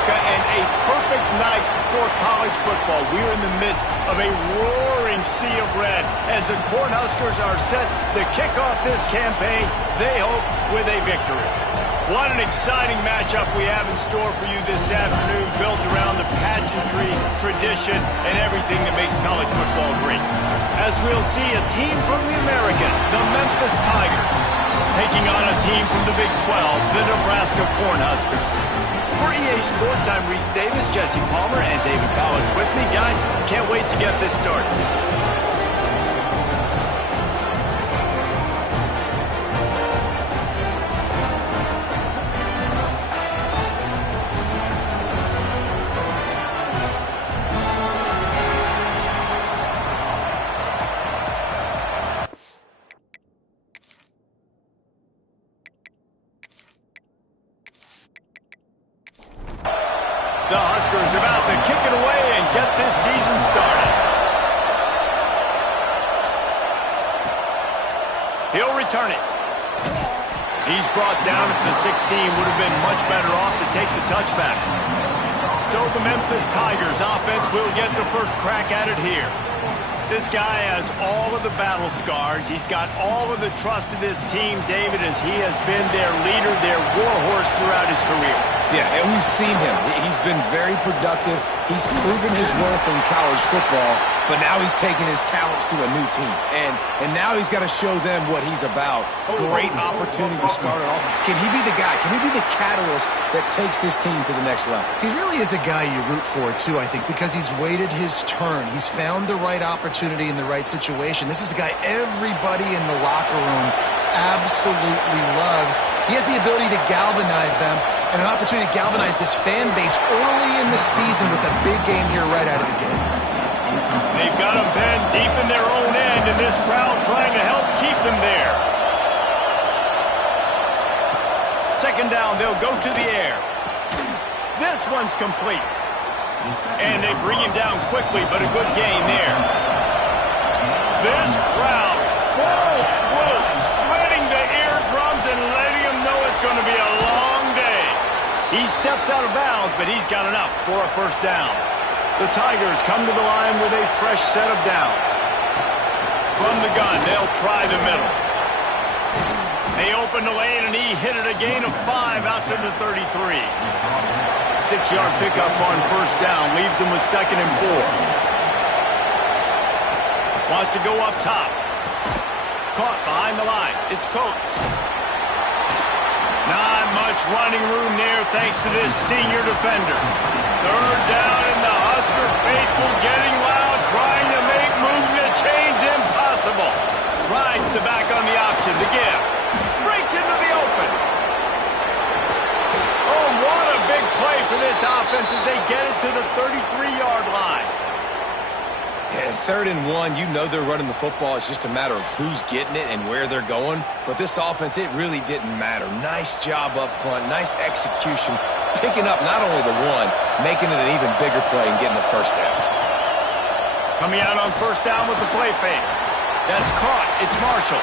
Nebraska, and a perfect night for college football. We're in the midst of a roaring sea of red as the Cornhuskers are set to kick off this campaign, they hope, with a victory. What an exciting matchup we have in store for you this afternoon, built around the pageantry, tradition, and everything that makes college football great. As we'll see a team from the American, the Memphis Tigers, taking on a team from the Big 12, the Nebraska Cornhuskers. For EA Sports, I'm Reese Davis, Jesse Palmer, and David Powell with me. Guys, can't wait to get this started. The Huskers about to kick it away and get this season started. He'll return it. He's brought down at the 16. Would have been much better off to take the touchback. So the Memphis Tigers offense will get the first crack at it here. This guy has all of the battle scars. He's got all of the trust of this team, David, as he has been their leader, their warhorse throughout his career. Yeah, and we've seen him. He's been very productive. He's proven his worth in college football, but now he's taking his talents to a new team. And now he's got to show them what he's about. Great opportunity to start it off. Can he be the guy? Can he be the catalyst that takes this team to the next level? He really is a guy you root for, too, I think, because he's waited his turn. He's found the right opportunity in the right situation. This is a guy everybody in the locker room absolutely loves. He has the ability to galvanize them and an opportunity to galvanize this fan base early in the season with a big game here right out of the gate. They've got them pinned deep in their own end, and this crowd trying to help keep them there. Second down, they'll go to the air. This one's complete. And they bring him down quickly, but a good gain there. This crowd full throat, splitting the eardrums and letting them know it's going to be a long day. He steps out of bounds, but he's got enough for a first down. The Tigers come to the line with a fresh set of downs. From the gun, they'll try the middle. They open the lane, and he hit it a gain of 5 out to the 33. 6-yard pickup on first down, leaves him with 2nd and 4. Wants to go up top. Caught behind the line. It's Coates. Not much running room there thanks to this senior defender. Third down, and the Husker faithful getting loud, trying to make movement change impossible. Rides the back on the option to give. Breaks into the open. Oh, what a big play for this offense as they get it to the 33-yard line. Yeah, 3rd and 1, you know they're running the football. It's just a matter of who's getting it and where they're going. But this offense, it really didn't matter. Nice job up front, nice execution, picking up not only the one, making it an even bigger play and getting the first down. Coming out on first down with the play fake. That's caught. It's Marshall.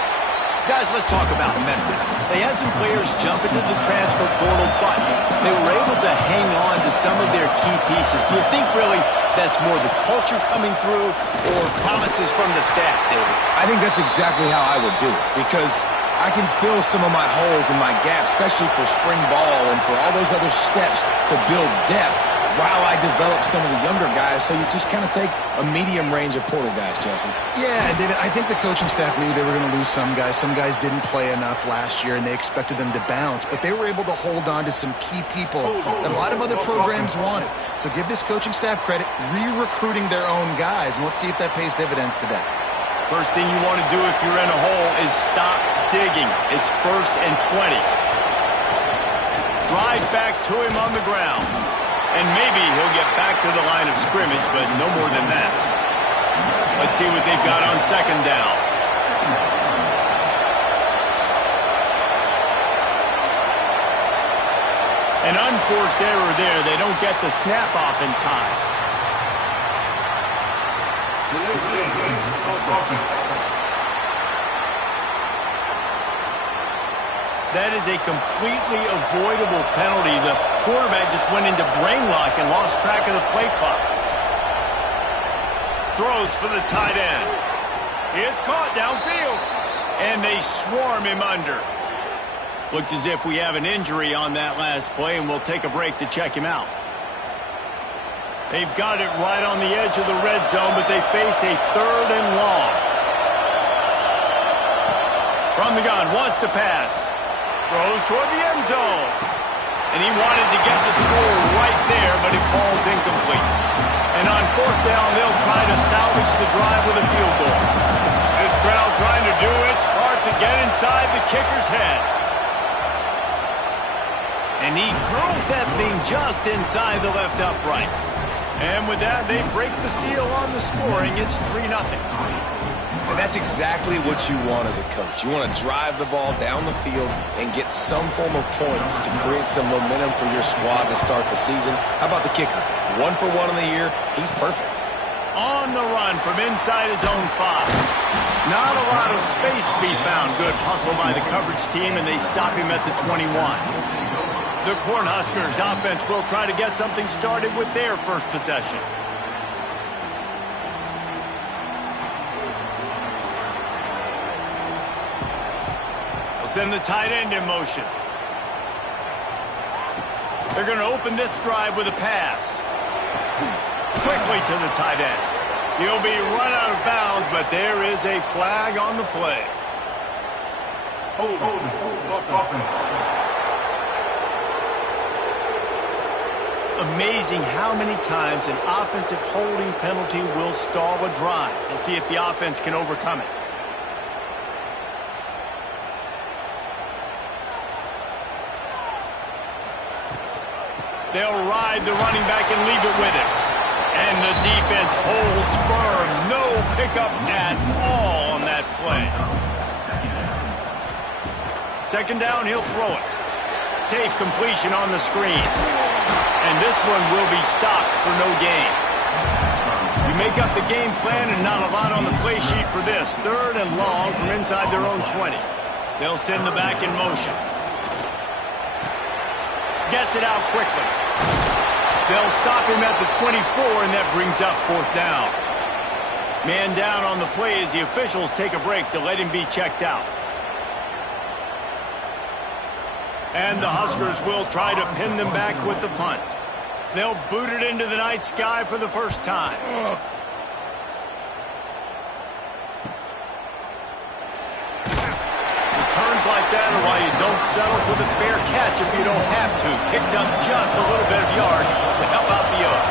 Guys, let's talk about Memphis. They had some players jump into the transfer portal, but they were able to hang on to some of their key pieces. Do you think really that's more the culture coming through or promises from the staff, David? I think that's exactly how I would do it, because I can fill some of my holes and my gaps, especially for spring ball and for all those other steps to build depth while I develop some of the younger guys. So you just kind of take a medium range of portal guys, Jesse. Yeah, David, I think the coaching staff knew they were going to lose some guys. Some guys didn't play enough last year, and they expected them to bounce. But they were able to hold on to some key people that a lot of other programs wanted. So give this coaching staff credit, re-recruiting their own guys, and let's see if that pays dividends today. First thing you want to do if you're in a hole is stop digging. It's 1st and 20. Drive back to him on the ground. And maybe he'll get back to the line of scrimmage, but no more than that. Let's see what they've got on 2nd down. An unforced error there. They don't get the snap off in time. That is a completely avoidable penalty. The quarterback just went into brain lock and lost track of the play clock. Throws for the tight end. It's caught downfield. And they swarm him under. Looks as if we have an injury on that last play, and we'll take a break to check him out. They've got it right on the edge of the red zone, but they face a 3rd and long. From the gun, wants to pass. Throws toward the end zone. And he wanted to get the score right there, but it falls incomplete. And on 4th down, they'll try to salvage the drive with a field goal. This crowd trying to do its part to get inside the kicker's head. And he curls that thing just inside the left upright. And with that, they break the seal on the scoring. It's 3-0. And that's exactly what you want as a coach. You want to drive the ball down the field and get some form of points to create some momentum for your squad to start the season. How about the kicker? 1 for 1 in the year. He's perfect. On the run from inside his own 5. Not a lot of space to be found. Good hustle by the coverage team, and they stop him at the 21. The Cornhuskers offense will try to get something started with their first possession. They'll send the tight end in motion. They're going to open this drive with a pass. Quickly to the tight end. He'll be run out of bounds, but there is a flag on the play. Hold. Amazing how many times an offensive holding penalty will stall a drive. We'll see if the offense can overcome it. They'll ride the running back and leave it with him. And the defense holds firm. No pickup at all on that play. 2nd down, he'll throw it. Safe completion on the screen. And this one will be stopped for no gain. You make up the game plan and not a lot on the play sheet for this. 3rd and long from inside their own 20. They'll send the back in motion. Gets it out quickly. They'll stop him at the 24, and that brings up 4th down. Man down on the play as the officials take a break to let him be checked out. And the Huskers will try to pin them back with the punt. They'll boot it into the night sky for the first time. Returns like that are why you don't settle for the fair catch if you don't have to. Picks up just a little bit of yards to help out the other.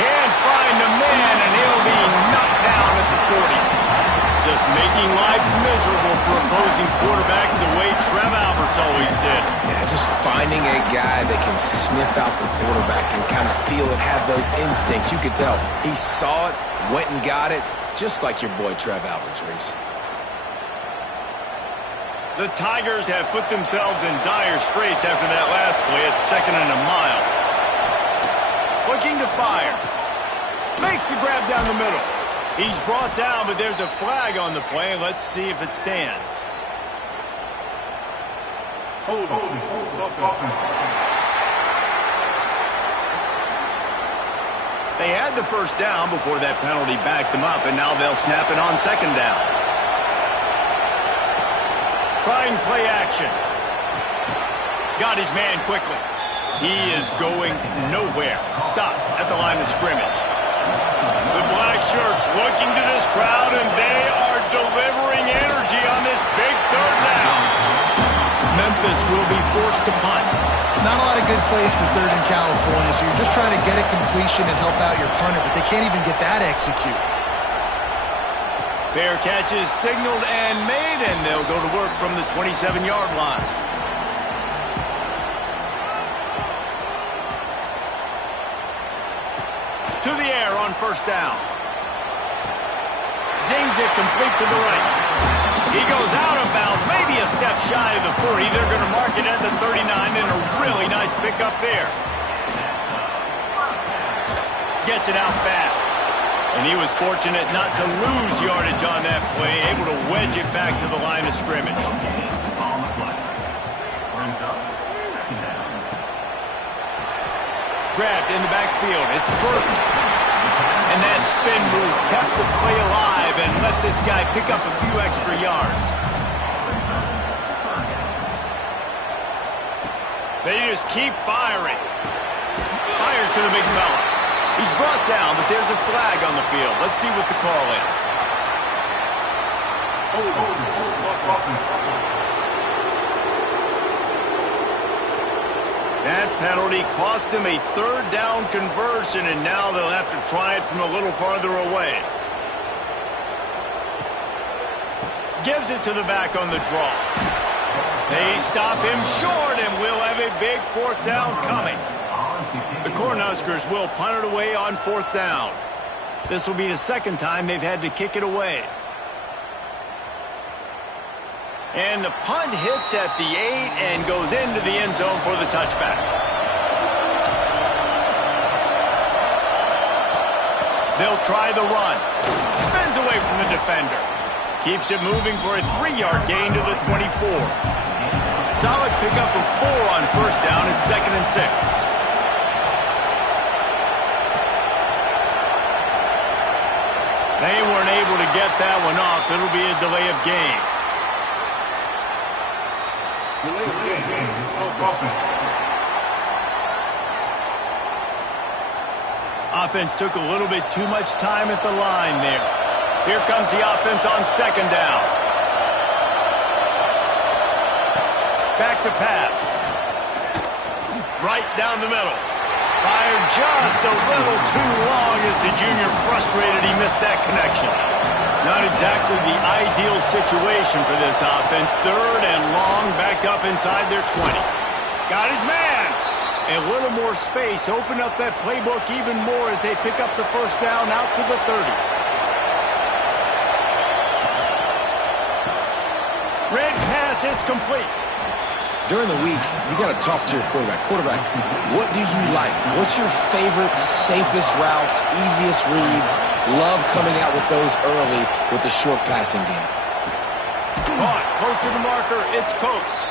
Can't find the man, and he'll be knocked down at the 40. Just making life miserable for opposing quarterbacks the way Trev Alberts always did. Yeah, just finding a guy that can sniff out the quarterback and kind of feel it, have those instincts. You could tell he saw it, went and got it, just like your boy Trev Alberts, Reese. The Tigers have put themselves in dire straits after that last play. It's 2nd and a mile. Looking to fire. Makes the grab down the middle. He's brought down, but there's a flag on the play. Let's see if it stands. Hold. They had the 1st down before that penalty backed them up, and now they'll snap it on 2nd down. Trying play action. Got his man quickly. He is going nowhere. Stop at the line of scrimmage. The black shirts looking to this crowd, and they are delivering energy on this big 3rd down. Memphis will be forced to punt. Not a lot of good plays for 3rd in California, so you're just trying to get a completion and help out your punter, but they can't even get that executed. Fair catch is signaled and made, and they'll go to work from the 27-yard line. To the air on 1st down. Zings it complete to the right. He goes out of bounds, maybe a step shy of the 40. They're going to mark it at the 39, and a really nice pickup there. Gets it out fast. And he was fortunate not to lose yardage on that play, able to wedge it back to the line of scrimmage. Grabbed in the backfield. It's Burton. And that spin move kept the play alive and let this guy pick up a few extra yards. They just keep firing. Fires to the big fella. He's brought down, but there's a flag on the field. Let's see what the call is. That penalty cost them a third down conversion, and now they'll have to try it from a little farther away. Gives it to the back on the draw. They stop him short, and we'll have a big fourth down coming. The Cornhuskers will punt it away on fourth down. This will be the second time they've had to kick it away. And the punt hits at the 8 and goes into the end zone for the touchback. They'll try the run. Spins away from the defender. Keeps it moving for a 3-yard gain to the 24. Solid pickup of 4 on first down at 2nd and 6. They weren't able to get that one off. It'll be a delay of game. Offense took a little bit too much time at the line there. Here comes the offense on second down. Back to pass. Right down the middle. Fired just a little too long as the junior frustrated he missed that connection. Not exactly the ideal situation for this offense. Third and long, back up inside their 20. Got his man. A little more space. Open up that playbook even more as they pick up the first down out to the 30. Red pass, it's complete. During the week, you got to talk to your quarterback. Quarterback, what do you like? What's your favorite, safest routes, easiest reads? Love coming out with those early with the short passing game. Caught, close to the marker, it's Coates.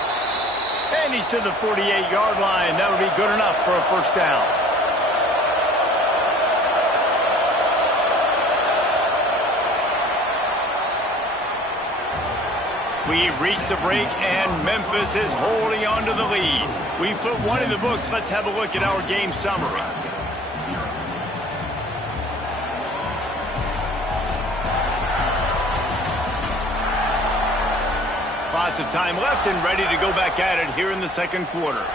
And he's to the 48-yard line. That'll be good enough for a first down. We've reached the break, and Memphis is holding on to the lead. We've put one in the books. Let's have a look at our game summary. Lots of time left and ready to go back at it here in the second quarter.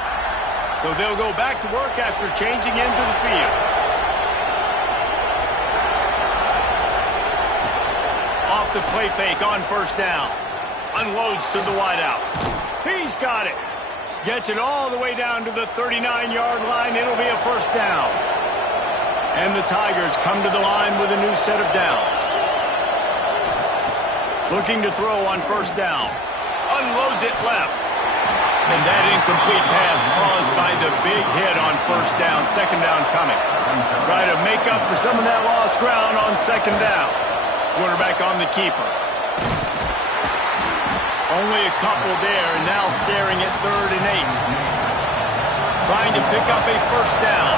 So they'll go back to work after changing into the field. Off the play fake on first down. Unloads to the wideout. He's got it. Gets it all the way down to the 39-yard line. It'll be a first down. And the Tigers come to the line with a new set of downs. Looking to throw on first down. Unloads it left. And that incomplete pass caused by the big hit on first down. Second down coming. Try to make up for some of that lost ground on second down. Quarterback on the keeper. Only a couple there, and now staring at 3rd and 8. Trying to pick up a first down.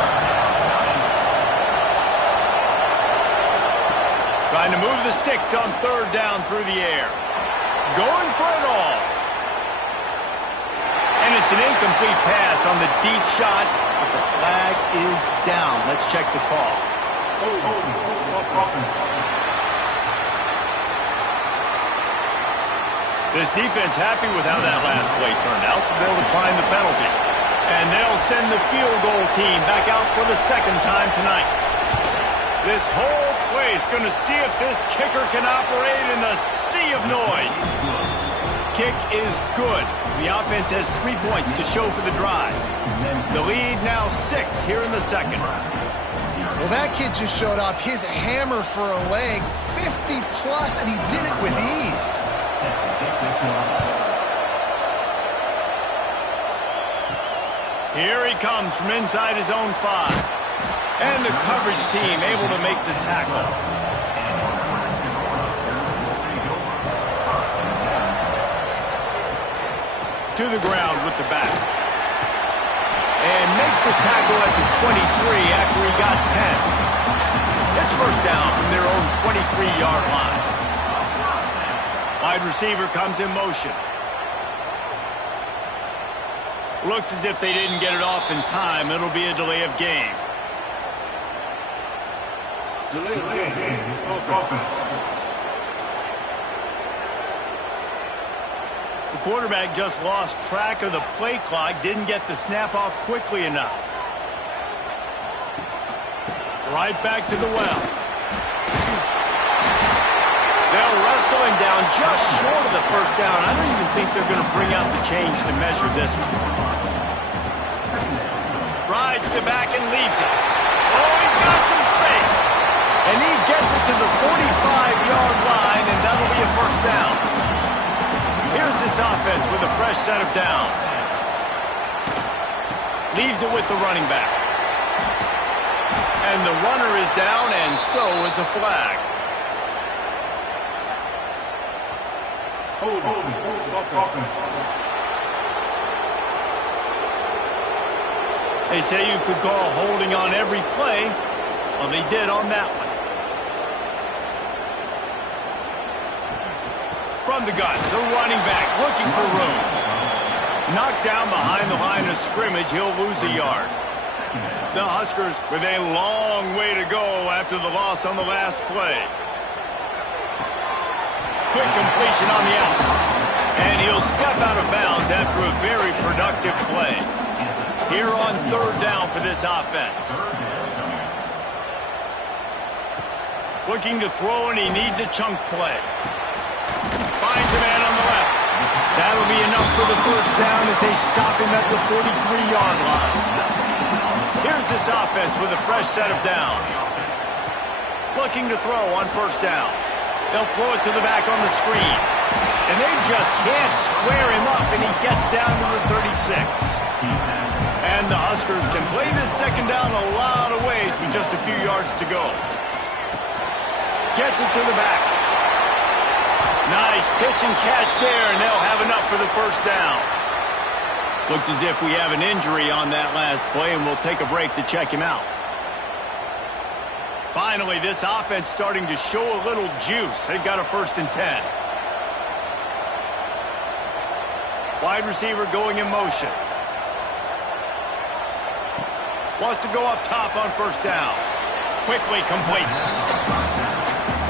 Trying to move the sticks on 3rd down through the air. Going for it all. And it's an incomplete pass on the deep shot, but the flag is down. Let's check the call. This defense happy with how that last play turned out, so they'll decline the penalty. And they'll send the field goal team back out for the second time tonight. This whole play is going to see if this kicker can operate in the sea of noise. Kick is good. The offense has 3 points to show for the drive. The lead now 6 here in the second. Well, that kid just showed off his hammer for a leg, 50-plus, and he did it with ease. Here he comes from inside his own 5. And the coverage team able to make the tackle. to the ground with the back. And makes the tackle at the 23 after he got 10. It's first down from their own 23-yard line. Wide receiver comes in motion. Looks as if they didn't get it off in time. It'll be a delay of game. Delay of game. The quarterback just lost track of the play clock, didn't get the snap off quickly enough. Right back to the well. They'll wrestle him down just short of the first down. I don't even think they're going to bring out the chains to measure this one. Rides to back and leaves it. Oh, he's got some space. And he gets it to the 45-yard line, and that'll be a first down. Here's this offense with a fresh set of downs. Leaves it with the running back. And the runner is down, and so is a flag. They say you could call holding on every play. Well, they did on that one. From the gun, the running back looking for room. Knocked down behind the line of scrimmage, he'll lose a yard. The Huskers with a long way to go after the loss on the last play. Quick completion on the out. And he'll step out of bounds after a very productive play. Here on third down for this offense. Looking to throw, and he needs a chunk play. Finds a man on the left. That'll be enough for the first down as they stop him at the 43-yard line. Here's this offense with a fresh set of downs. Looking to throw on first down. They'll throw it to the back on the screen. And they just can't square him up, and he gets down to the 36. And the Huskers can play this second down a lot of ways with just a few yards to go. Gets it to the back. Nice pitch and catch there, and they'll have enough for the first down. Looks as if we have an injury on that last play, and we'll take a break to check him out. Finally, this offense starting to show a little juice. They've got a 1st and 10. Wide receiver going in motion. Wants to go up top on first down. Quickly complete.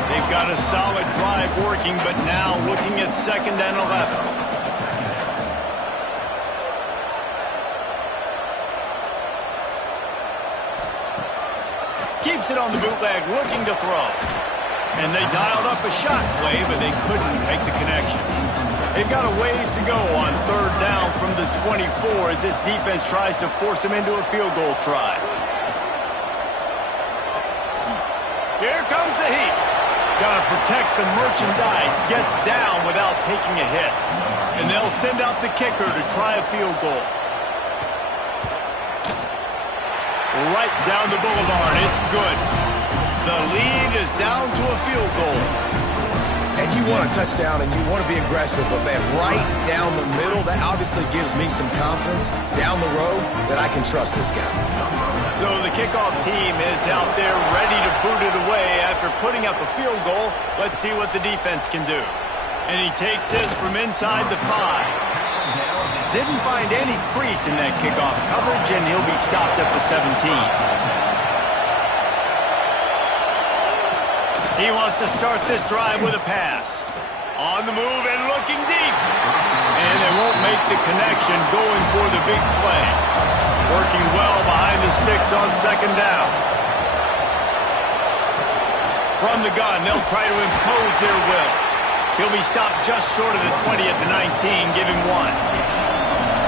They've got a solid drive working, but now looking at 2nd and 11. Keeps it on the bootleg, looking to throw. And they dialed up a shot play, but they couldn't make the connection. They've got a ways to go on third down from the 24 as this defense tries to force them into a field goal try. Here comes the heat. Got to protect the merchandise. Gets down without taking a hit. And they'll send out the kicker to try a field goal. Right down the boulevard. It's good. The lead is down to a field goal. And you want a touchdown and you want to be aggressive, but man, right down the middle, that obviously gives me some confidence down the road that I can trust this guy. So the kickoff team is out there ready to boot it away after putting up a field goal. Let's see what the defense can do. And he takes this from inside the 5. Didn't find any crease in that kickoff coverage, and he'll be stopped at the 17. He wants to start this drive with a pass. On the move and looking deep. And they won't make the connection, going for the big play. Working well behind the sticks on 2nd down. From the gun, they'll try to impose their will. He'll be stopped just short of the 20 at the 19, giving 1.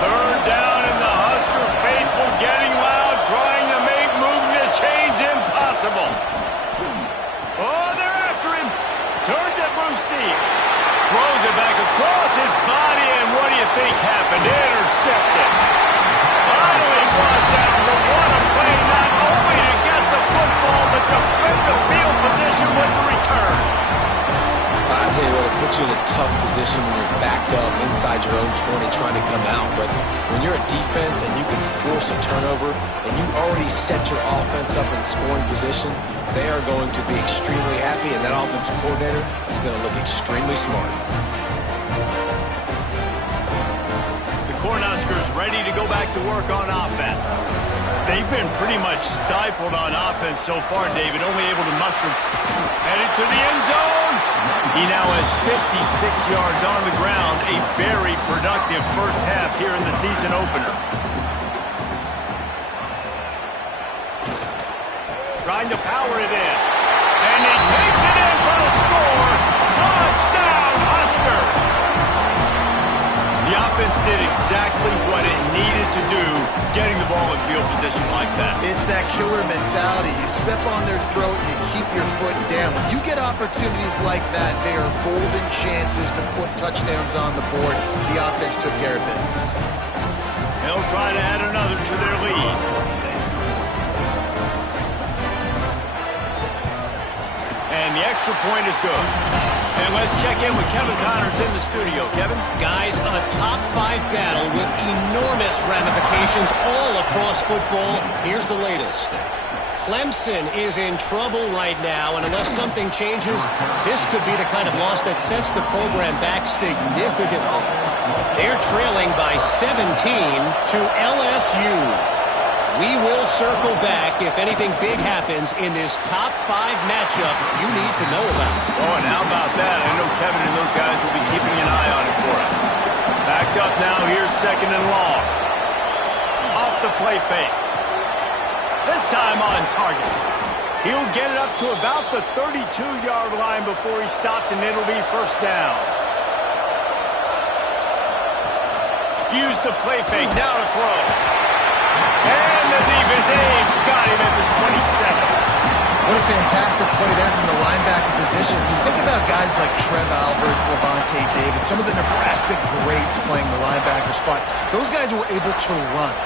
Third down, and the Husker faithful getting loud, trying to make moving the chains impossible. Oh, they're after him. Turns it loose deep. Throws it back across his body, and what do you think happened? Intercepted. Finally brought down, but what a play, not only to get the football, but to flip the field position with the return. I tell you what, it puts you in a tough position when you're backed up inside your own 20 trying to come out. But when you're a defense and you can force a turnover and you already set your offense up in scoring position, they are going to be extremely happy, and that offensive coordinator is going to look extremely smart. The Cornhuskers ready to go back to work on offense. They've been pretty much stifled on offense so far, David, only able to muster. Headed to the end zone. He now has 56 yards on the ground, a very productive first half here in the season opener. Trying to power it in. And he takes it in for the score. Touchdown, Husker! The offense did exactly what it needed to do, getting the ball in field position like that. It's that killer mentality. You step on their throat and you keep your foot down. When you get opportunities like that, they are golden chances to put touchdowns on the board. The offense took care of business. They'll try to add another to their lead. And the extra point is good. And let's check in with Kevin Connors in the studio. Kevin? Guys, a top 5 battle with enormous ramifications all across football. Here's the latest. Clemson is in trouble right now, and unless something changes, this could be the kind of loss that sets the program back significantly. They're trailing by 17 to LSU. We will circle back if anything big happens in this top 5 matchup you need to know about. Oh, and how about that? I know Kevin and those guys will be keeping an eye on it for us. Backed up now, here's 2nd and long. Off the play fake. This time on target. He'll get it up to about the 32-yard line before he's stopped, and it'll be first down. Use the play fake, now to throw. And the defense got him at the 27. What a fantastic play there from the linebacker position. You think about guys like Trev Alberts, Levante David, some of the Nebraska greats playing the linebacker spot. Those guys were able to run.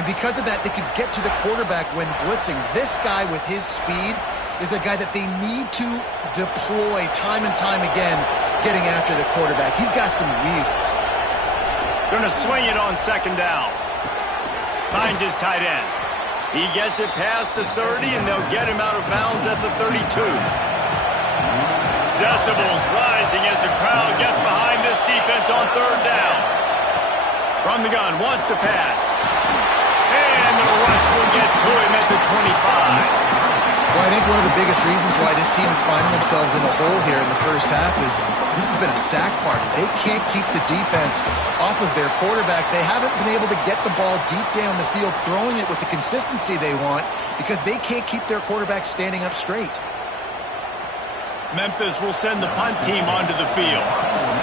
And because of that, they could get to the quarterback when blitzing. This guy with his speed is a guy that they need to deploy time and time again getting after the quarterback. He's got some wheels. Going to swing it on 2nd down. Finds his tight end. He gets it past the 30, and they'll get him out of bounds at the 32. Decibels rising as the crowd gets behind this defense on 3rd down. From the gun, wants to pass. And the rush will get to him at the 25. Well, I think one of the biggest reasons why this team is finding themselves in a hole here in the first half is this has been a sack party. They can't keep the defense off of their quarterback. They haven't been able to get the ball deep down the field, throwing it with the consistency they want because they can't keep their quarterback standing up straight. Memphis will send the punt team onto the field.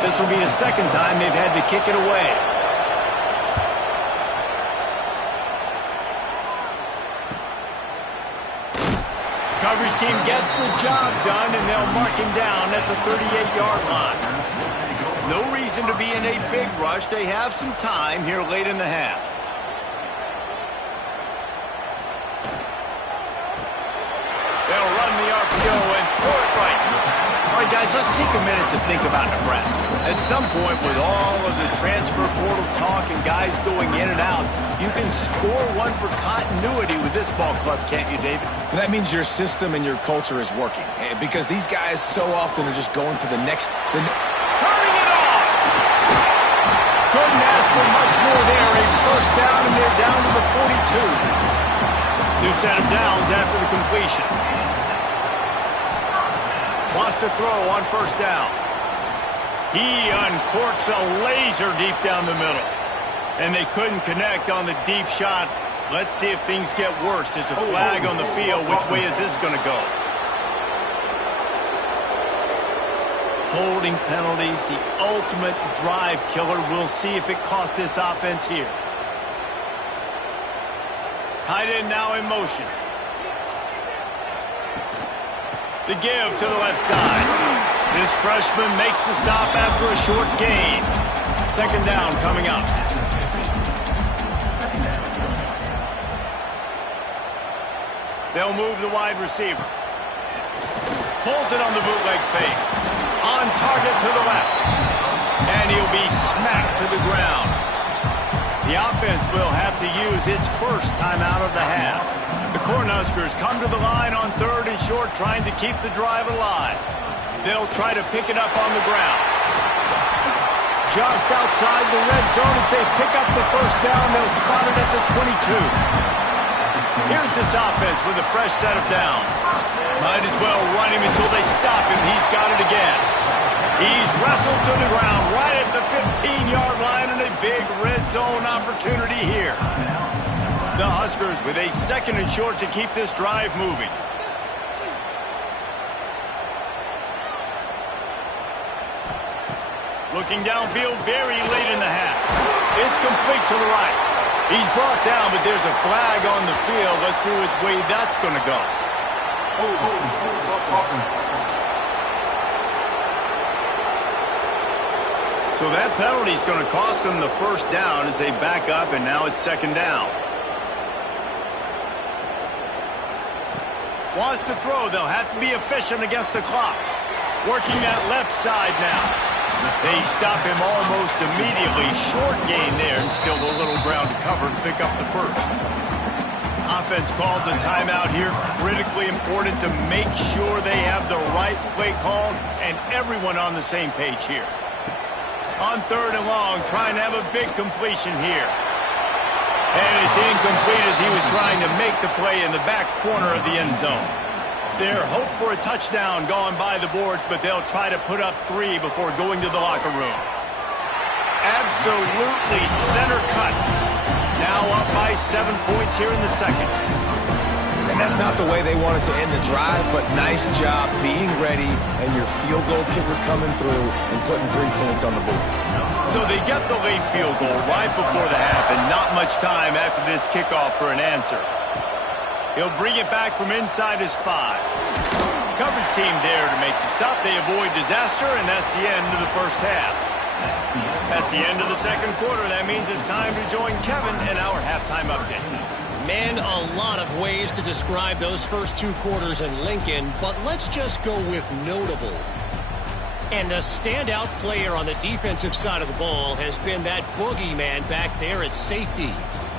This will be the 2nd time they've had to kick it away. Coverage team gets the job done, and they'll mark him down at the 38-yard line. No reason to be in a big rush. They have some time here late in the half. They'll run the RPO and throw it right. All right, guys, let's take a minute to think about Nebraska. At some point, with all of the transfer portal talk and guys going in and out, you can score one for continuity with this ball club, can't you, David? That means your system and your culture is working, because these guys so often are just going for the next... Turning it on! Couldn't ask for much more there. A first down, and they're down to the 42. New set of downs after the completion. Wants to throw on 1st down. He uncorks a laser deep down the middle. And they couldn't connect on the deep shot. Let's see if things get worse. There's a flag on the field. Which way is this going to go? Holding penalties, the ultimate drive killer. We'll see if it costs this offense here. Tight end now in motion. The give to the left side. This freshman makes the stop after a short gain. 2nd down coming up. They'll move the wide receiver. Pulls it on the bootleg fake. On target to the left. And he'll be smacked to the ground. The offense will have to use its first timeout of the half. The Cornhuskers come to the line on 3rd and short, trying to keep the drive alive. They'll try to pick it up on the ground. Just outside the red zone as they pick up the first down. They'll spot it at the 22. Here's this offense with a fresh set of downs. Might as well run him until they stop him. He's got it again. He's wrestled to the ground right at the 15-yard line, and a big red zone opportunity here. The Huskers with a 2nd and short to keep this drive moving. Looking downfield very late in the half. It's complete to the right. He's brought down, but there's a flag on the field. Let's see which way that's going to go. So that penalty is going to cost them the first down as they back up, and now it's 2nd down. Wants to throw. They'll have to be efficient against the clock. Working that left side now. They stop him almost immediately. Short gain there, and still a little ground to cover and pick up the first. Offense calls a timeout here. Critically important to make sure they have the right play called and everyone on the same page here. On 3rd and long, trying to have a big completion here. And it's incomplete as he was trying to make the play in the back corner of the end zone. Their hope for a touchdown gone by the boards, but they'll try to put up 3 before going to the locker room. Absolutely center cut. Now up by 7 points here in the 2nd. And that's not the way they wanted to end the drive, but nice job being ready and your field goal kicker coming through and putting 3 points on the board. So they get the late field goal right before the half, and not much time after this kickoff for an answer. He'll bring it back from inside his 5. Coverage team there to make the stop. They avoid disaster, and that's the end of the first half. That's the end of the 2nd quarter. That means it's time to join Kevin in our halftime update. Man, a lot of ways to describe those first 2 quarters in Lincoln, but let's just go with notable. And the standout player on the defensive side of the ball has been that boogeyman back there at safety.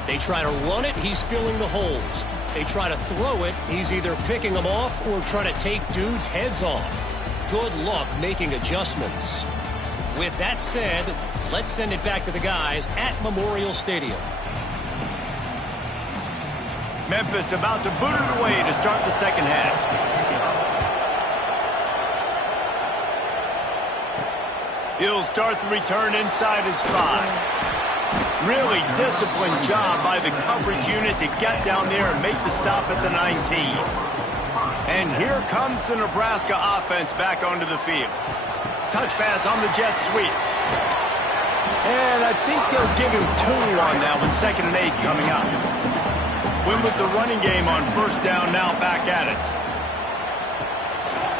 They try to run it, he's filling the holes. They try to throw it, he's either picking them off or trying to take dudes' heads off. Good luck making adjustments. With that said, let's send it back to the guys at Memorial Stadium. Memphis about to boot it away to start the 2nd half. He'll start the return inside his 5. Really disciplined job by the coverage unit to get down there and make the stop at the 19. And here comes the Nebraska offense back onto the field. Touch pass on the jet sweep. And I think they'll give him 2 on that one. 2nd and 8 coming up. Win with the running game on 1st down, now back at it.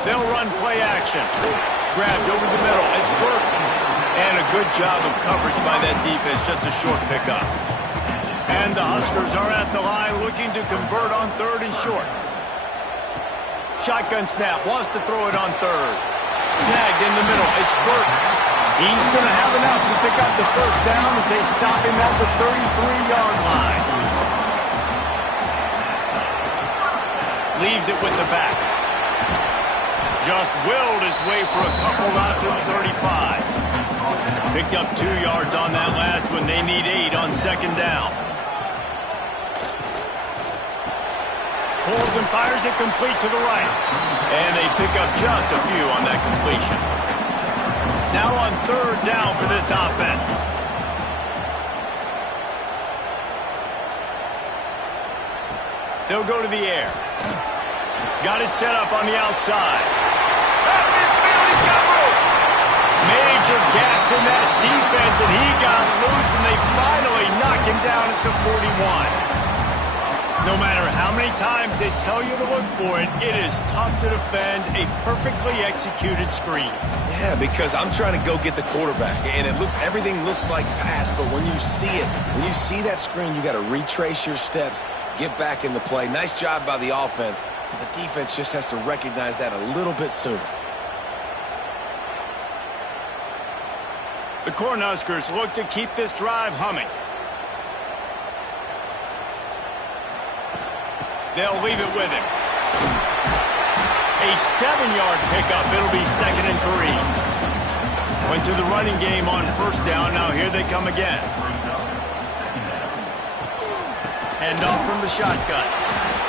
They'll run play action. Grabbed over the middle. It's Burton. And a good job of coverage by that defense. Just a short pickup. And the Huskers are at the line looking to convert on 3rd and short. Shotgun snap. Wants to throw it on 3rd. Snagged in the middle. It's Burton. He's going to have enough to pick up the first down as they stop him at the 33-yard line. Leaves it with the back. Just willed his way for a couple out to the 35. Picked up 2 yards on that last one. They need 8 on 2nd down. Pulls and fires it complete to the right. And they pick up just a few on that completion. Now on 3rd down for this offense. They'll go to the air. Got it set up on the outside. At midfield, he's got room. Major gaps in that defense, and he got loose, and they finally knock him down at the 41. No matter how many times they tell you to look for it, it is tough to defend a perfectly executed screen. Yeah, because I'm trying to go get the quarterback, and everything looks like pass, but when you see it, when you see that screen, you got to retrace your steps, get back in the play. Nice job by the offense, but the defense just has to recognize that a little bit sooner. The Cornhuskers look to keep this drive humming. They'll leave it with him. A 7-yard pickup. It'll be 2nd and 3. Went to the running game on first down. Now here they come again. Hand off from the shotgun.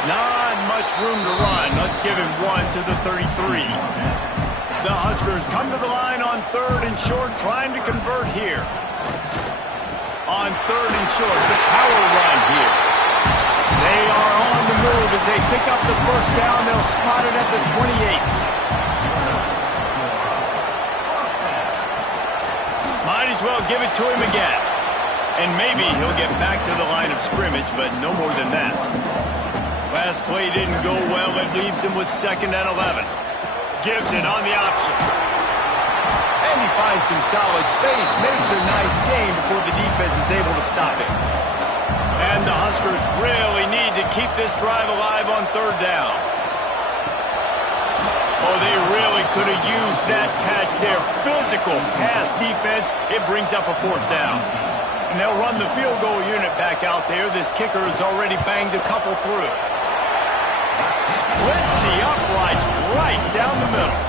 Not much room to run. Let's give him 1 to the 33. The Huskers come to the line on 3rd and short, trying to convert here. On 3rd and short, the power run here. They are on the move as they pick up the first down. They'll spot it at the 28. Might as well give it to him again. And maybe he'll get back to the line of scrimmage, but no more than that. Last play didn't go well. It leaves him with 2nd and 11. Gibson on the option. And he finds some solid space. Makes a nice game before the defense is able to stop him. And the Huskers really need to keep this drive alive on 3rd down. Oh, they really could have used that catch there. Physical pass defense. It brings up a 4th down. And they'll run the field goal unit back out there. This kicker has already banged a couple through. Splits the uprights right down the middle.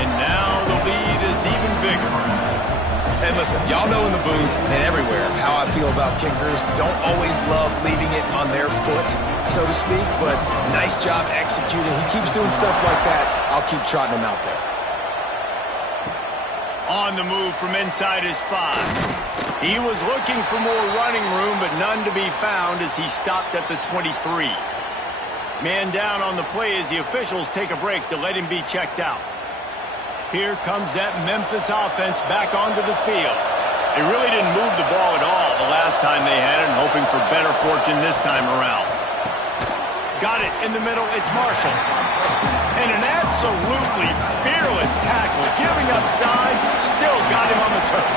And now the lead is even bigger. And listen, y'all know in the booth and everywhere how I feel about kickers. Don't always love leaving it on their foot, so to speak, but nice job executing. He keeps doing stuff like that. I'll keep trotting him out there. On the move from inside his 5. He was looking for more running room, but none to be found as he stopped at the 23. Man down on the play as the officials take a break to let him be checked out. Here comes that Memphis offense back onto the field. They really didn't move the ball at all the last time they had it, and hoping for better fortune this time around. Got it in the middle. It's Marshall. And an absolutely fearless tackle, giving up size, still got him on the turf.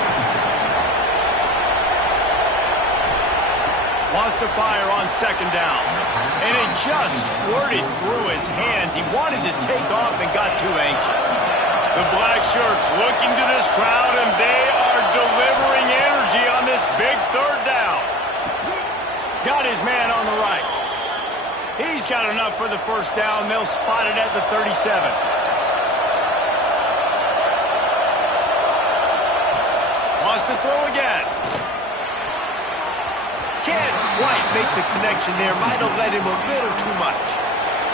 Wants to fire on 2nd down. And it just squirted through his hands. He wanted to take off and got too anxious. The black shirts looking to this crowd, and they are delivering energy on this big 3rd down. Got his man on the right. He's got enough for the first down. They'll spot it at the 37. Wants to throw again. Can't quite make the connection there. Might have led him a little too much.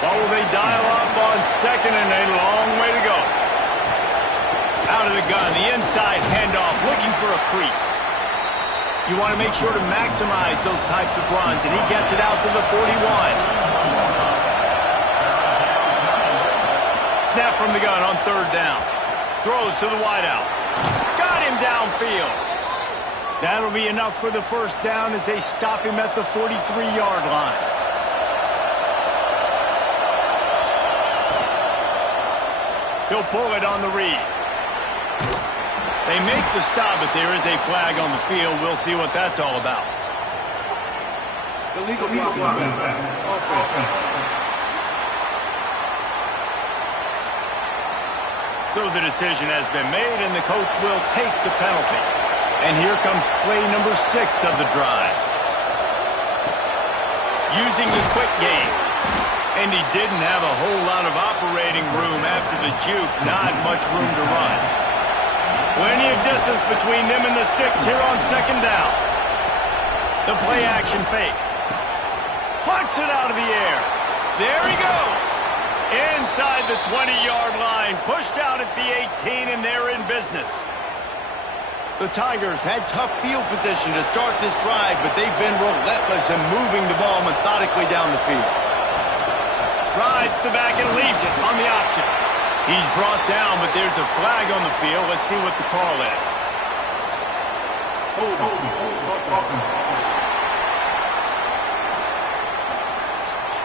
What will they dial up on 2nd and a long way to go? Out of the gun, the inside handoff, looking for a crease. You want to make sure to maximize those types of runs, and he gets it out to the 41. Snap from the gun on 3rd down. Throws to the wideout. Got him downfield. That'll be enough for the first down as they stop him at the 43-yard line. He'll pull it on the read. They make the stop, but there is a flag on the field. We'll see what that's all about. Illegal block. So the decision has been made, and the coach will take the penalty. And here comes play number 6 of the drive. Using the quick game. And he didn't have a whole lot of operating room after the juke. Not much room to run. Plenty of distance between them and the sticks here on 2nd down. The play action fake. Plucks it out of the air. There he goes. Inside the 20-yard line. Pushed out at the 18, and they're in business. The Tigers had tough field position to start this drive, but they've been relentless in moving the ball methodically down the field. Rides the back and leaves it on the option. He's brought down, but there's a flag on the field. Let's see what the call is.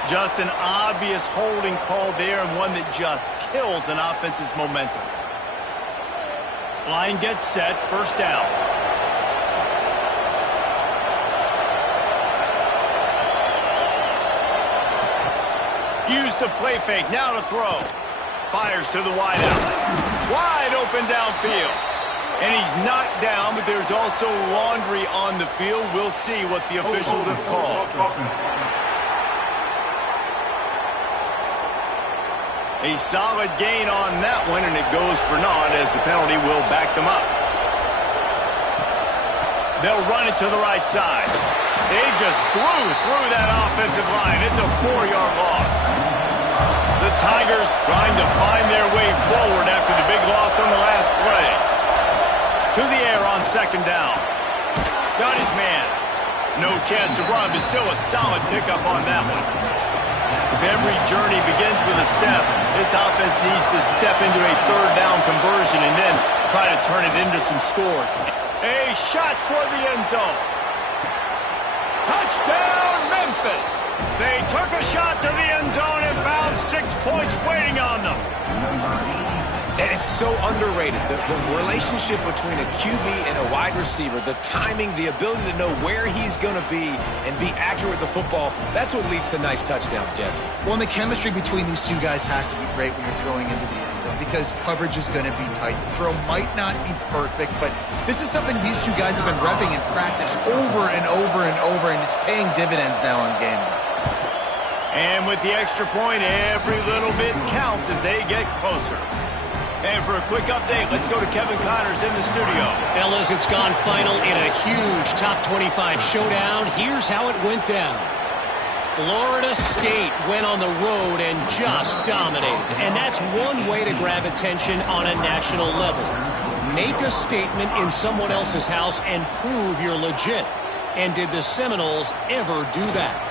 Just an obvious holding call there, and one that just kills an offense's momentum. Line gets set, first down. Use the play fake, now to throw. Fires to the wideout. Wide open downfield. And he's knocked down, but there's also laundry on the field. We'll see what the officials have called. A solid gain on that one, and it goes for naught as the penalty will back them up. They'll run it to the right side. They just blew through that offensive line. It's a 4-yard loss. The Tigers trying to find their way forward after the big loss on the last play. To the air on second down. Got his man. No chance to run, but still a solid pickup on that one. If every journey begins with a step, this offense needs to step into a third down conversion and then try to turn it into some scores. A shot toward the end zone. Touchdown, Memphis. They took a shot to the end zone and found 6 points waiting on them. And it's so underrated. The relationship between a QB and a wide receiver, the timing, the ability to know where he's going to be and be accurate with the football, that's what leads to nice touchdowns, Jesse. Well, and the chemistry between these two guys has to be great when you're throwing into the end zone because coverage is going to be tight. The throw might not be perfect, but this is something these two guys have been repping in practice over and over and over, and it's paying dividends now on game day. And with the extra point, every little bit counts as they get closer. And for a quick update, let's go to Kevin Connors in the studio. Fellas, it's gone final in a huge top 25 showdown. Here's how it went down. Florida State went on the road and just dominated. And that's one way to grab attention on a national level. Make a statement in someone else's house and prove you're legit. And did the Seminoles ever do that?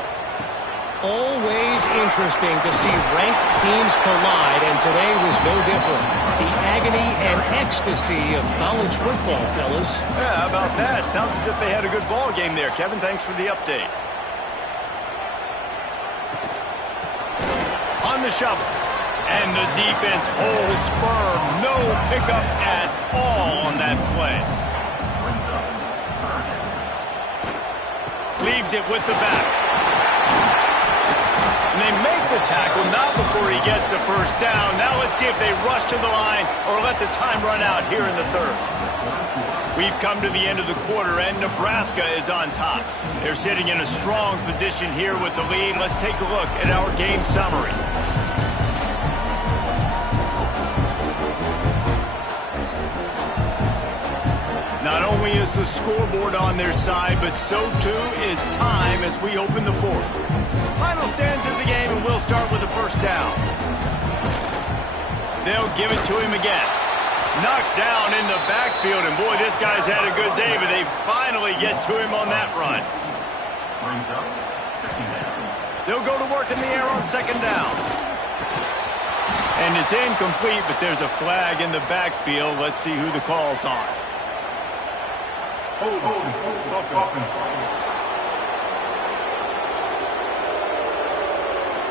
Always interesting to see ranked teams collide, and today was no different. The agony and ecstasy of college football, fellas. Yeah, how about that? Sounds as if they had a good ball game there. Kevin, thanks for the update. On the shuffle. And the defense holds firm. No pickup at all on that play. Leaves it with the back. And they make the tackle, not before he gets the first down. Now let's see if they rush to the line or let the time run out here in the third. We've come to the end of the quarter, and Nebraska is on top. They're sitting in a strong position here with the lead. Let's take a look at our game summary. Not only is the scoreboard on their side, but so too is time as we open the fourth. Final stands of the game, and we'll start with the first down. They'll give it to him again. Knocked down in the backfield, and boy, this guy's had a good day, but they finally get to him on that run. They'll go to work in the air on second down. And it's incomplete, but there's a flag in the backfield. Let's see who the call's on.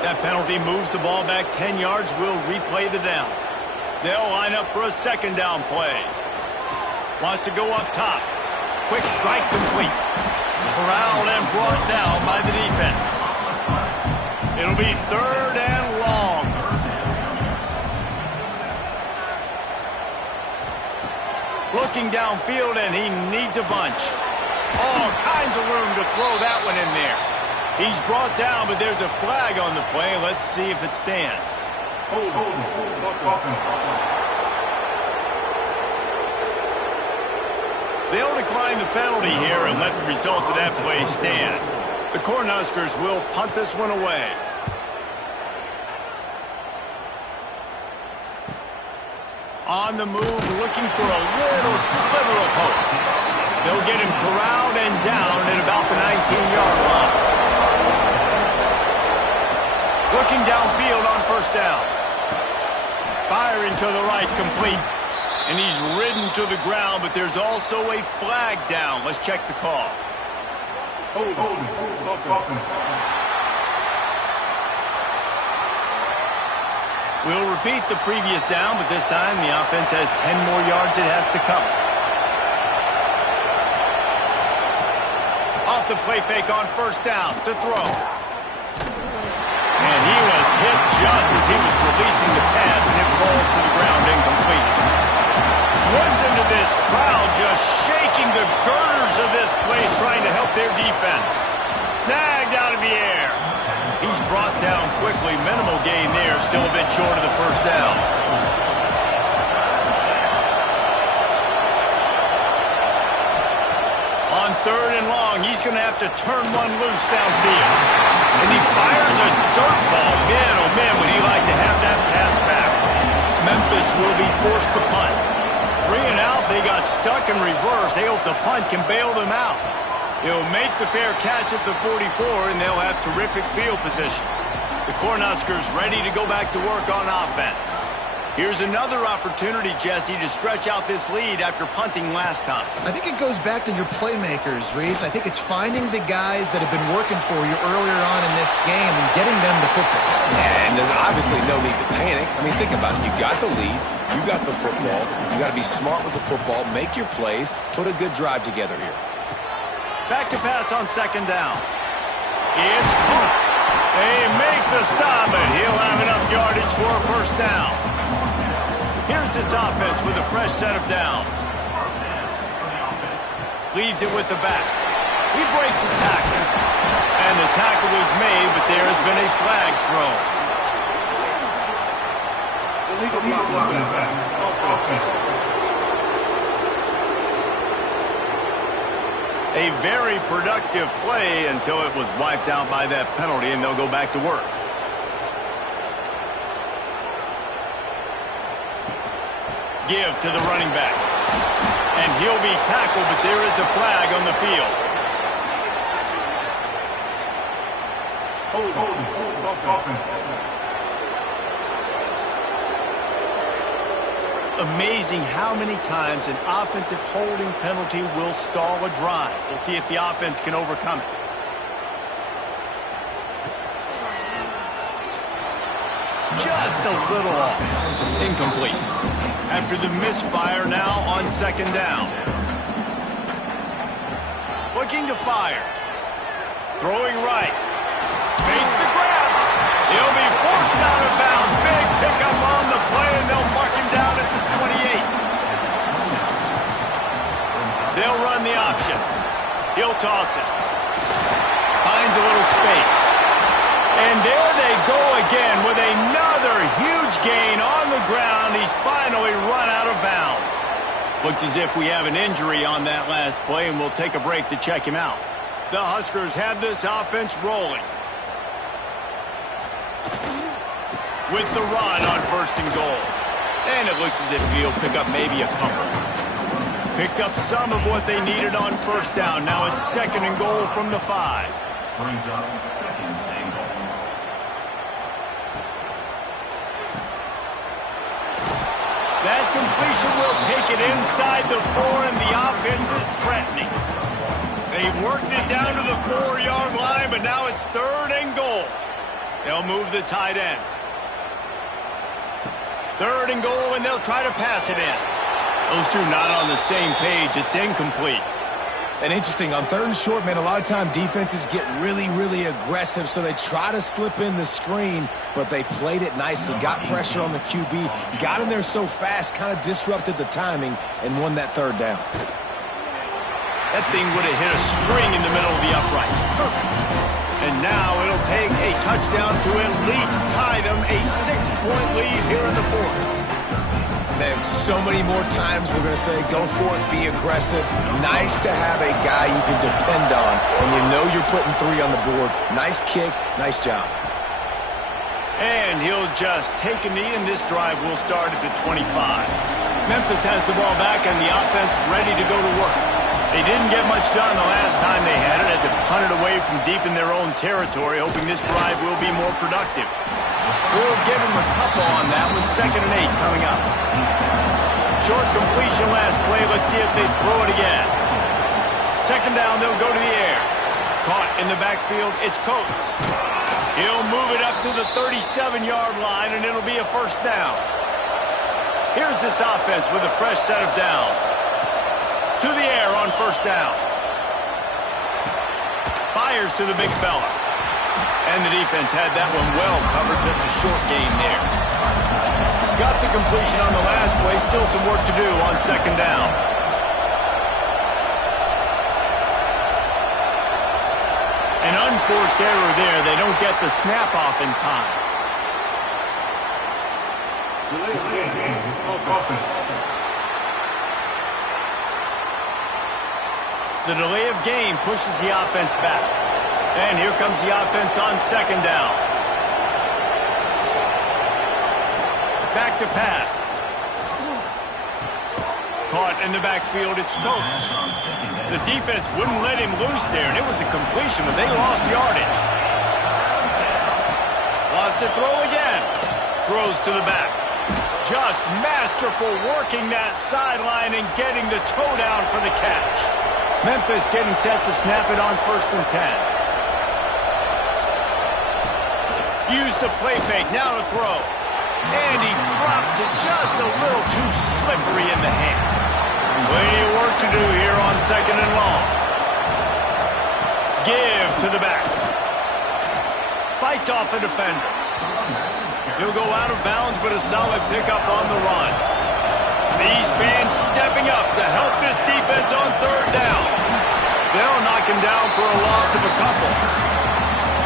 That penalty moves the ball back 10 yards. We'll replay the down. They'll line up for a second down play. Wants to go up top. Quick strike complete. Corralled and brought down by the defense. It'll be third and long. Looking downfield, and he needs a bunch. All kinds of room to throw that one in there. He's brought down, but there's a flag on the play. Let's see if it stands. They'll decline the penalty here and let the result of that play stand. The Cornhuskers will punt this one away. On the move, looking for a little sliver of hope. They'll get him corralled and down at about the 19-yard line. Looking downfield on first down. Firing to the right, complete. And he's ridden to the ground, but there's also a flag down. Let's check the call. We'll repeat the previous down, but this time the offense has 10 more yards it has to cover. Off the play fake on first down to throw. And he was hit just as he was releasing the pass, and it falls to the ground incomplete. Listen to this crowd just shaking the girders of this place trying to help their defense. Snagged out of the air. He's brought down quickly. Minimal gain there. Still a bit short of the first down. On 3rd and long, he's going to have to turn one loose downfield. And he fires a dirt ball. Man, oh man, would he like to have that pass back. Memphis will be forced to punt. 3 and out, they got stuck in reverse. They hope the punt can bail them out. He'll make the fair catch at the 44, and they'll have terrific field position. The Cornhuskers ready to go back to work on offense. Here's another opportunity, Jesse, to stretch out this lead after punting last time. I think it goes back to your playmakers, Reese. I think it's finding the guys that have been working for you earlier on in this game and getting them the football. Yeah, and there's obviously no need to panic. I mean, think about it. You got the lead. You got the football. You got to be smart with the football. Make your plays. Put a good drive together here. Back to pass on 2nd down. It's caught. They make the stop, and he'll have enough yardage for a first down. Here's this offense with a fresh set of downs. Leaves it with the back. He breaks the tackle. And the tackle is made, but there has been a flag thrown. Illegal block. A very productive play until it was wiped out by that penalty, and they'll go back to work. Give to the running back. And he'll be tackled, but there is a flag on the field. Amazing how many times an offensive holding penalty will stall a drive. We'll see if the offense can overcome it. Just a little off. Incomplete. After the misfire, now on 2nd down. Looking to fire. Throwing right. Makes the grab. He'll be forced out of bounds. Big pickup on the play, and they'll mark him down at the 28. They'll run the option. He'll toss it. Finds a little space. And there they go again with another huge gain on the ground. He's finally run out of bounds. Looks as if we have an injury on that last play, and we'll take a break to check him out. The Huskers have this offense rolling. With the run on 1st and goal. And it looks as if he'll pick up maybe a couple. Picked up some of what they needed on 1st down. Now it's 2nd and goal from the 5. Brings up 2nd and goal. That completion will take it inside the 4, and the offense is threatening. They worked it down to the 4-yard line, but now it's 3rd and goal. They'll move the tight end. 3rd and goal, and they'll try to pass it in. Those two not on the same page. It's incomplete. And interesting, on 3rd and short, man, a lot of time defenses get really, really aggressive, so they try to slip in the screen, but they played it nicely, got pressure on the QB, got in there so fast, kind of disrupted the timing, and won that 3rd down. That thing would have hit a string in the middle of the uprights. Perfect. And now it'll take a touchdown to at least tie them a 6-point lead here in the 4th. Then so many more times we're going to say, go for it, be aggressive. Nice to have a guy you can depend on, and you know you're putting 3 on the board. Nice kick, nice job. And he'll just take a knee, and this drive will start at the 25. Memphis has the ball back, and the offense ready to go to work. They didn't get much done the last time they had it. Had to punt it away from deep in their own territory, hoping this drive will be more productive. We'll give them a couple on that with 2nd and 8 coming up. Short completion last play. Let's see if they throw it again. 2nd down, they'll go to the air. Caught in the backfield, it's Coates. He'll move it up to the 37-yard line, and it'll be a 1st down. Here's this offense with a fresh set of downs. To the air on 1st down. Fires to the big fella. And the defense had that one well covered, just a short gain there. Got the completion on the last play. Still some work to do on second down. An unforced error there. They don't get the snap off in time. The delay of game pushes the offense back. And here comes the offense on second down. Back to pass. Caught in the backfield, it's Coates. The defense wouldn't let him loose there, and it was a completion, but they lost yardage. Wants to throw again. Throws to the back. Just masterful working that sideline and getting the toe down for the catch. Memphis getting set to snap it on 1st and 10. Use the play fake, now to throw. And he drops it just a little too slippery in the hands. Plenty of work to do here on second and long. Give to the back. Fights off a defender. He'll go out of bounds, but a solid pickup on the run. These fans stepping up to help this defense on third down. They'll knock him down for a loss of a couple.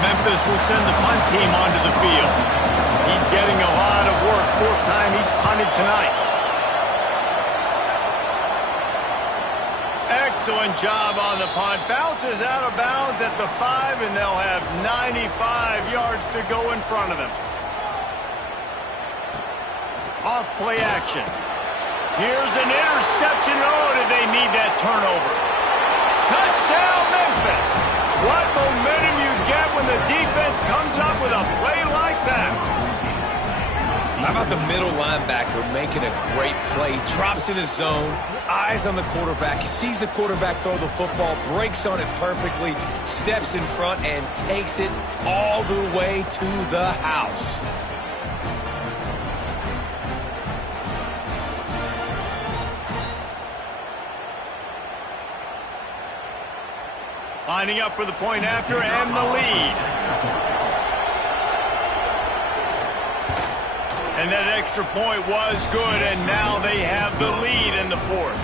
Memphis will send the punt team onto the field. He's getting a lot of work. 4th time he's punted tonight. Excellent job on the punt. Bounces out of bounds at the 5, and they'll have 95 yards to go in front of them. Off play action. Here's an interception. Oh, did they need that turnover? Touchdown, Memphis. What momentum you get when the defense comes up with a play like that. How about the middle linebacker making a great play? Drops in his zone, eyes on the quarterback. He sees the quarterback throw the football, breaks on it perfectly, steps in front, and takes it all the way to the house. Lining up for the point after and the lead. And that extra point was good, and now they have the lead in the 4th.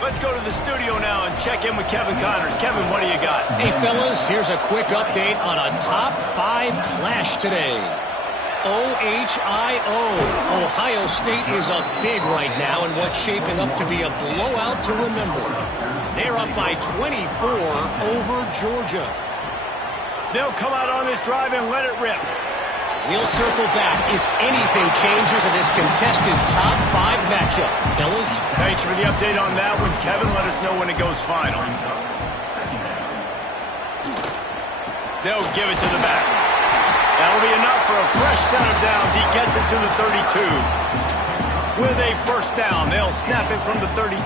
Let's go to the studio now and check in with Kevin Connors. Kevin, what do you got? Hey, fellas, here's a quick update on a top 5 clash today. OHIO. Ohio State is up big right now in what's shaping up to be a blowout to remember. They're up by 24 over Georgia. They'll come out on this drive and let it rip. We'll circle back if anything changes in this contested top 5 matchup. Fellas? Thanks for the update on that one, Kevin. Let us know when it goes final. They'll give it to the back. That'll be enough for a fresh set of downs. He gets it to the 32. With a 1st down, they'll snap it from the 32.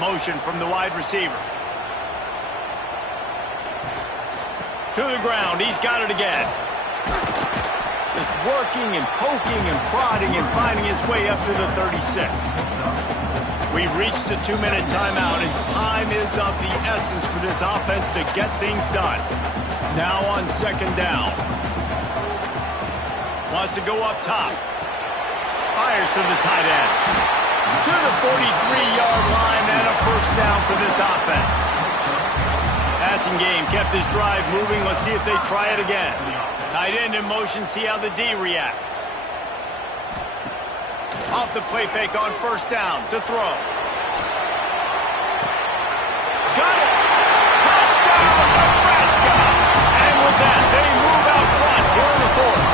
Motion from the wide receiver. To the ground. He's got it again. Just working and poking and prodding and finding his way up to the 36. We've reached the 2-minute timeout, and time is of the essence for this offense to get things done. Now on second down. Wants to go up top. Fires to the tight end. To the 43-yard line and a 1st down for this offense. Passing game kept this drive moving. Let's see if they try it again. Tight end in motion, see how the D reacts. Off the play fake on 1st down to throw. Got it! Touchdown, Nebraska! And with that, they move out front here in the 4th.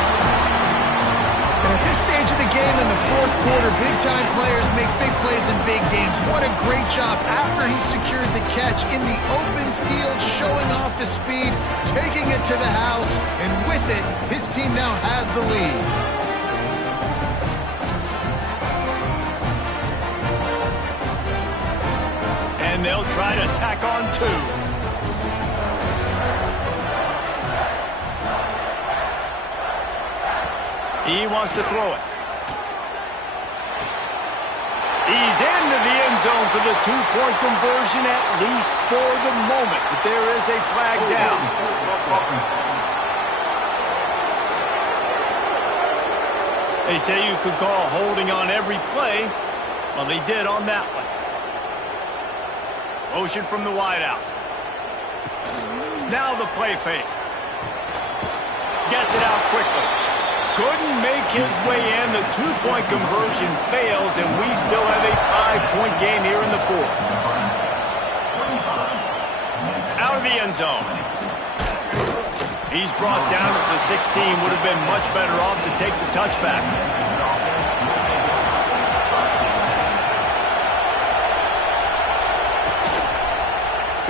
And at this stage of the game in the 4th quarter, big-time players make big plays in big games. What a great job after he secured the catch in the open field, showing off the speed, taking it to the house, and with it, his team now has the lead. And they'll try to tack on 2. He wants to throw it. He's into the end zone for the 2-point conversion, at least for the moment. But there is a flag down. They say you could call holding on every play. Well, they did on that one. Motion from the wideout. Now the play fake. Gets it out quickly. Couldn't make his way in. The two-point conversion fails, and we still have a 5-point game here in the fourth. Out of the end zone. He's brought down at the 16. Would have been much better off to take the touchback.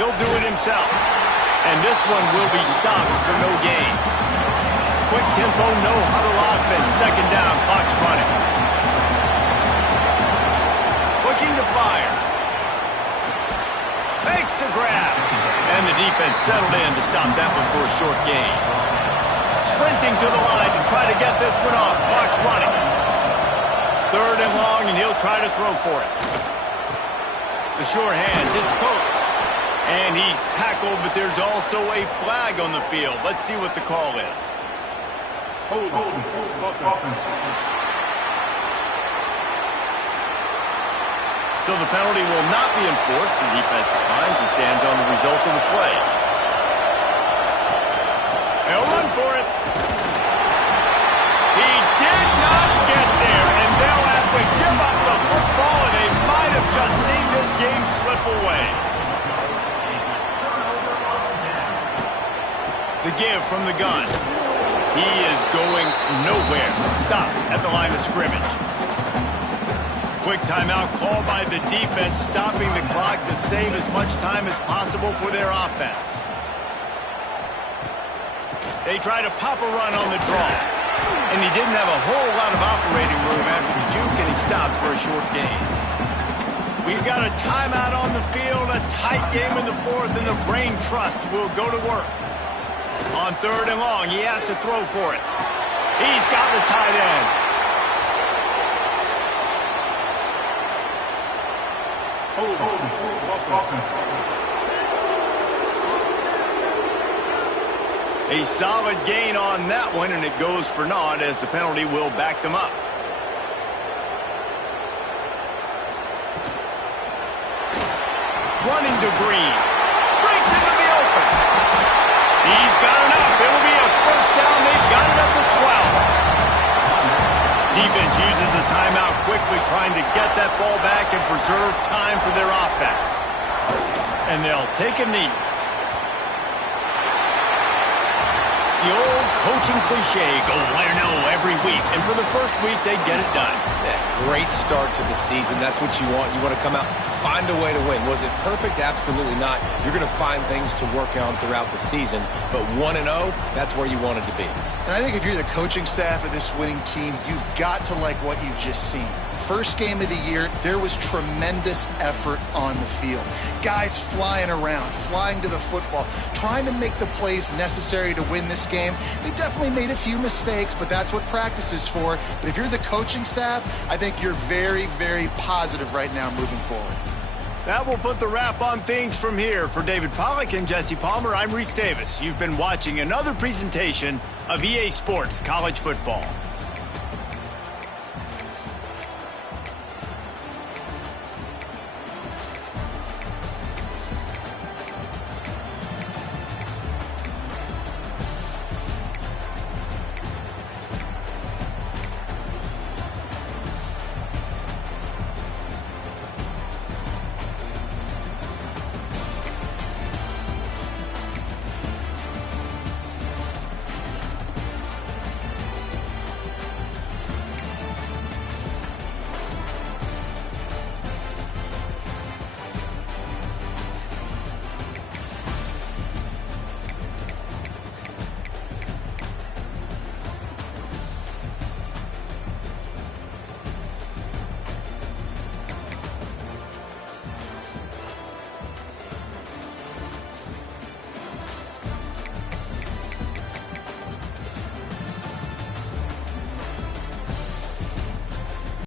He'll do it himself. And this one will be stopped for no gain. Quick tempo, no huddle offense. Second down, clock's running. Looking to fire. Makes the grab. And the defense settled in to stop that one for a short gain. Sprinting to the line to try to get this one off. Clock's running. Third and long, and he'll try to throw for it. The sure hands, it's Coates. And he's tackled, but there's also a flag on the field. Let's see what the call is. Hold. So the penalty will not be enforced. The defense declines and stands on the result of the play. They'll run for it. He did not get there, and they'll have to give up the football, and they might have just seen this game slip away. The give from the gun. He is going nowhere. Stop at the line of scrimmage. Quick timeout called by the defense, stopping the clock to save as much time as possible for their offense. They try to pop a run on the draw. And he didn't have a whole lot of operating room after the juke, and he stopped for a short gain. We've got a timeout on the field, a tight game in the fourth, and the brain trust will go to work. On third and long, he has to throw for it. He's got the tight end. A solid gain on that one, and it goes for naught as the penalty will back them up. Running to Green. Breaks into the open. He's got enough. It'll be a first down. They've got it up to 12. Defense uses a timeout quickly, trying to get that ball back and preserve time for their offense. And they'll take a knee. The old coaching cliche, go win or no every week. And for the first week, they get it done. Yeah, great start to the season. That's what you want. You want to come out, find a way to win. Was it perfect? Absolutely not. You're going to find things to work on throughout the season. But 1-0, that's where you wanted to be. And I think if you're the coaching staff of this winning team, you've got to like what you've just seen. First game of the year, there was tremendous effort on the field. Guys flying around, flying to the football, trying to make the plays necessary to win this game. They definitely made a few mistakes, but that's what practice is for. But if you're the coaching staff, I think you're very, very positive right now moving forward. That will put the wrap on things from here. For David Pollack and Jesse Palmer, I'm Reese Davis. You've been watching another presentation of EA Sports College Football.